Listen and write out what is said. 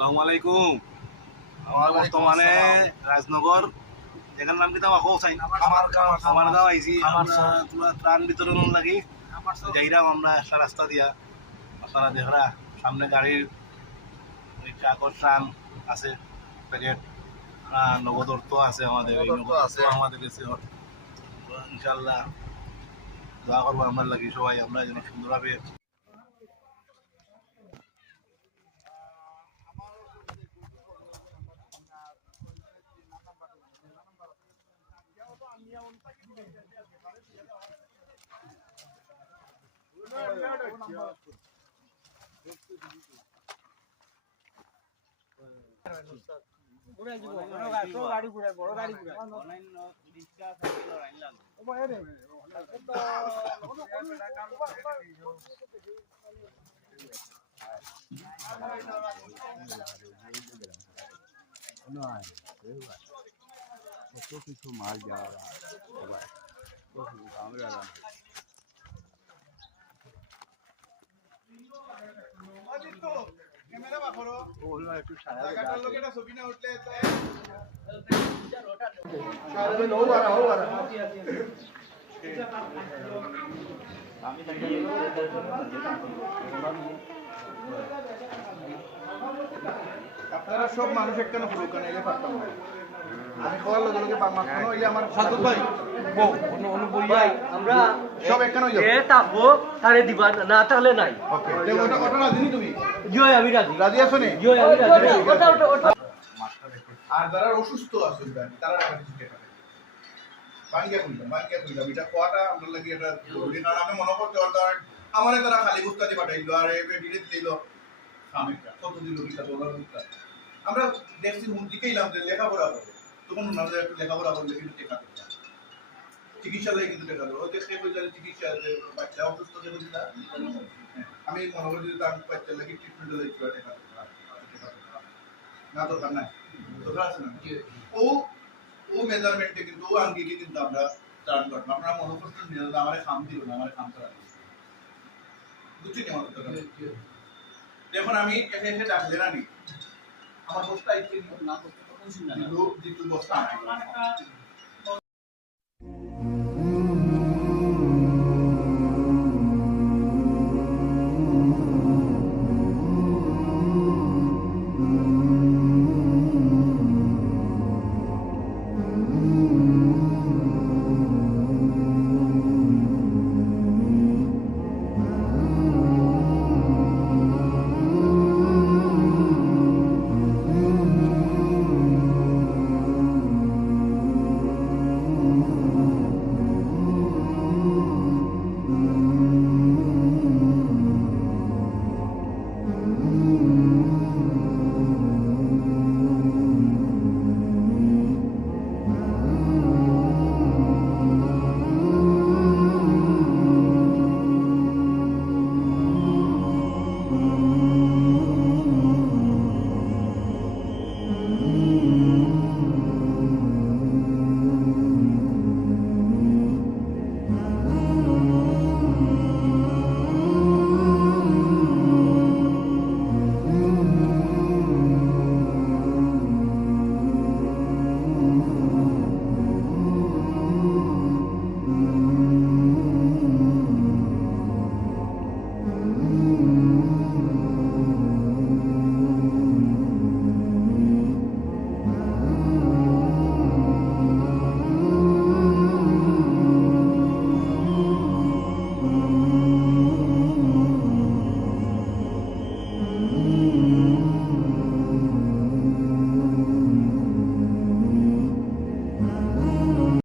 আসসালামু আলাইকুম। আমরা বর্তমানে রাজনগর এখানে নাম কি তাও চাই আমার গাঁও আইছি তোমরা ত্রাণ বিতরণ লাগি যাইরাম আমরা একটা রাস্তা দিয়া আপনারা দেখরা সামনে গাড়ির কাগজ ত্রাণ আছে প্যাকেট নগদ অর্থ আছে আমাদের আমাদের কাছে ইনশাল্লাহ দোয়া করবো আমার লাগি সবাই আমরা যেন সুন্দরভাবে কিছু মাল যাওয়া আমরা আপনারা সব মানুষ একখানে ফুলকান এলে পারতাম না আমি খাওয়ার লগে লগে বাংলা খানো হইলে আমার সাদত ভাই ভাই আমরা সব একখানে হইলো এ তাপো তারে দিবা না তাহলে নাই ওকে ওটা ওটা রাজি নি তুমি জয় আমি রাজি রাজি আছো নি জয় আমি রাজি ওটা আর যারা অসুস্থ আছে তারা কিছু টাকা বাঙ্গিয়া কইলাম এটা কোয়াটা আমরা লাগি এটা জরুরি কারণ আমি মনে করতে পারতাম আমারে তারা খালি বুস্তাতে পাঠাইলো আর এই ডিরেক্ট দিল সামিটা কত দিল কিটা ডলার বুস্তা আমরা দেখছি মুদিকেইলাম যে লেখাপড়া করে তখন ওনাদের একটু লেখাপড়া করলে কিন্তু টাকা দিত চিকিৎসালয়ে কিন্তু টাকা দিত ওই দেখে কই জানি চিকিৎসা যে বাচ্চা অসুস্থ যে দিলা আমি মনে করি যে তার বাচ্চা লাগি ট্রিটমেন্ট লই একটু টাকা না তো না তো আছে না ও ও মেজারমেন্টে কিন্তু ও আঙ্গিকে কিন্তু আমরা টার্ন করব আমরা মনে করতে নিয়ে আমারে খাম দিল না আমারে খাম করা বুঝছি কেমন কথা দেখুন আমি এসে এসে ডাকলে না নি আমার বস্তা ইচ্ছে না করতে তখন শুননা না জিতু বস্তা